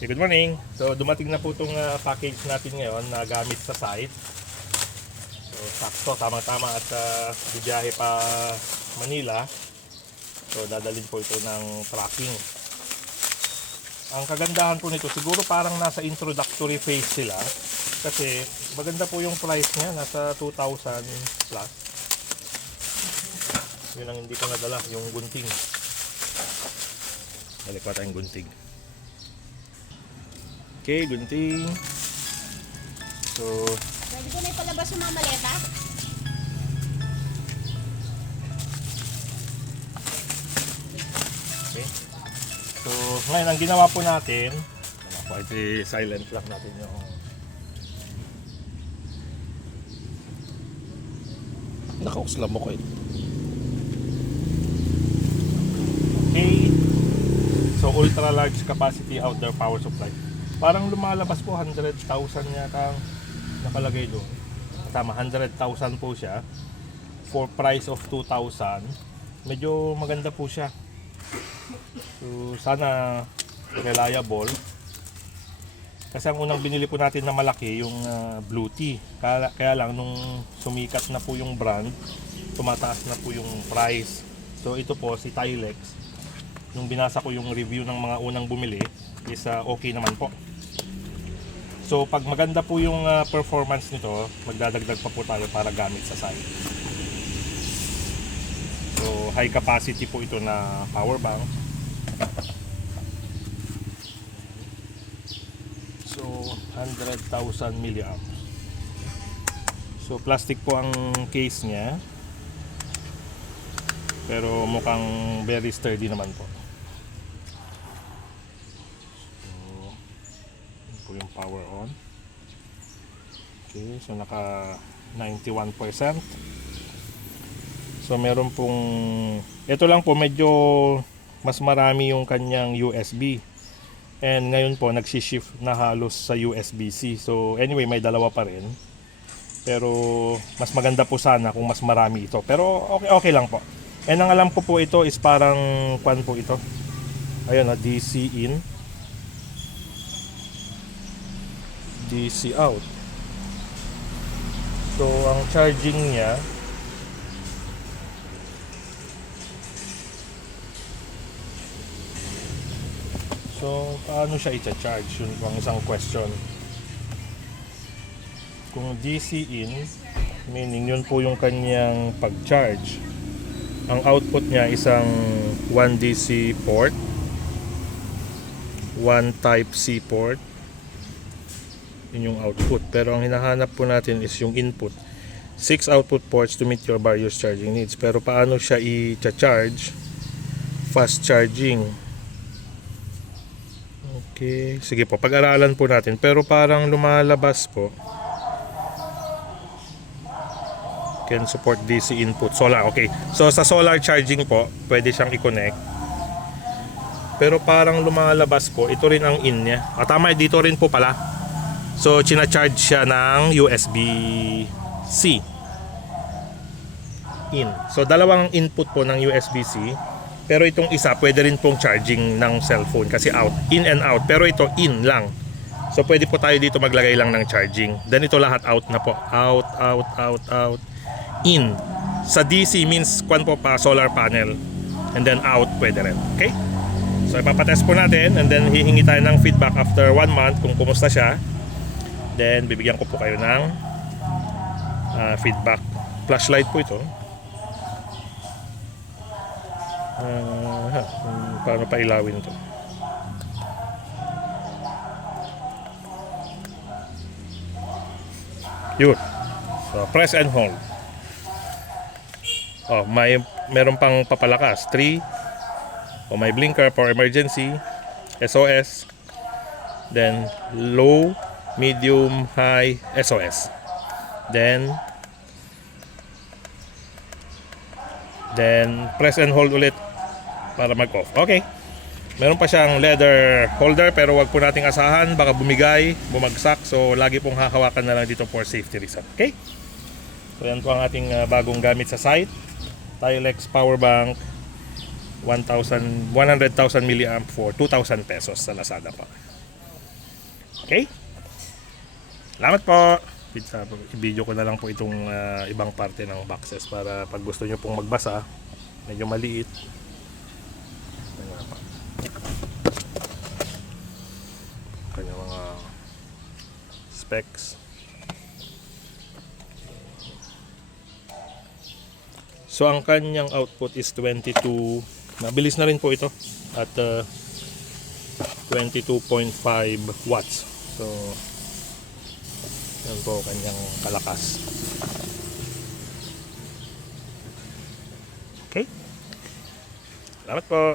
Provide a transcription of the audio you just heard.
Okay, good morning. So dumating na po itong package natin ngayon na gamit sa site. So sakto, tamang-tama at bibiyahe pa Manila. So dadalhin po ito ng tracking. Ang kagandahan po nito, siguro parang nasa introductory phase sila. Kasi maganda po yung price niya, nasa 2,000 plus. Yun ang hindi ko nadala, yung gunting. Balik pa tayong gunting. Okay, gunting. So, pwede ko na ipalabas yung mga maleta? okay. So, ngayon ang ginawa po natin, silent lang natin yung Nakausla mo ko eh. Okay. So, ultra large capacity outdoor power supply. Parang lumalabas po 100,000 yata nakalagay doon. Tama, 100,000 po siya for price of 2,000. Medyo maganda po siya. So sana reliable. Kasi ang unang binili po natin na malaki yung Blue Tea. Kaya lang nung sumikat na po yung brand, tumataas na po yung price. So ito po si Tilex. Nung binasa ko yung review ng mga unang bumili is okay naman po. So pag maganda po yung performance nito, magdadagdag pa po tayo para gamit sa site. So high capacity po ito na power bank. So 100,000 milliamps. So plastic po ang case niya. Pero mukhang very sturdy naman po. Yung power on. Okay, so naka 91%. So meron pong ito lang po, medyo mas marami yung kanyang USB. And ngayon po nagsi-shift na halos sa USB-C. So anyway, may dalawa pa rin. Pero mas maganda po sana kung mas marami ito. Pero okay lang po. And ang alam ko po ito is parang kwan po ito. Ayun na, DC in, DC out. So ang charging niya so paano siya i-charge? Yun ang isang question. Kung DC in, meaning yun po yung kanyang pag-charge. Ang output niya isang 1 DC port, 1 type C port. Yun yung output. Pero ang hinahanap po natin is yung input. 6 output ports to meet your various charging needs. Pero paano siya i-charge? Fast charging. Okay. Sige po, pag-aralan po natin. Pero parang lumalabas po. Can support DC input. Solar, okay. So sa solar charging po, pwede siyang i-connect. Pero parang lumalabas po, ito rin ang in niya. Tama, dito rin po pala. So, china-charge siya ng USB-C in. So, dalawang input po ng USB-C. Pero itong isa, pwede rin pong charging ng cellphone kasi out. In and out. Pero ito, in lang. So, pwede po tayo dito maglagay lang ng charging. Then, ito lahat out na po. Out, out, out, out. In. Sa DC means, kwan po pa, solar panel. And then, out, pwede rin. Okay? So, ipapatest po natin. And then, hihingi tayo ng feedback after 1 month kung kumusta siya. Then bibigyan ko po kayo ng feedback. Flashlight po ito. Paano pa ilawin ito? Yun. So press and hold. Oh, meron pang papalakas. 3. Oh, may blinker for emergency. SOS. Then low, medium, high, SOS. Then press and hold ulit para mag-off. Okay. Meron pa siyang leather holder pero wag po nating asahan, baka bumigay, bumagsak. So lagi pong hahawakan na lang dito for safety reason. Okay? So yan po ang ating bagong gamit sa site. Tilex power bank 100,000 milliamp for 2,000 pesos sa Lazada pa. Okay? Salamat po. I-video ko na lang po itong ibang parte ng boxes para pag gusto nyo pong magbasa, medyo maliit. Ayan nga pa. Kanya mga specs. So ang kanyang output is 22. Mabilis na rin po ito at 22.5 watts. So yan po kanyang kalakas. Okay? Salamat po.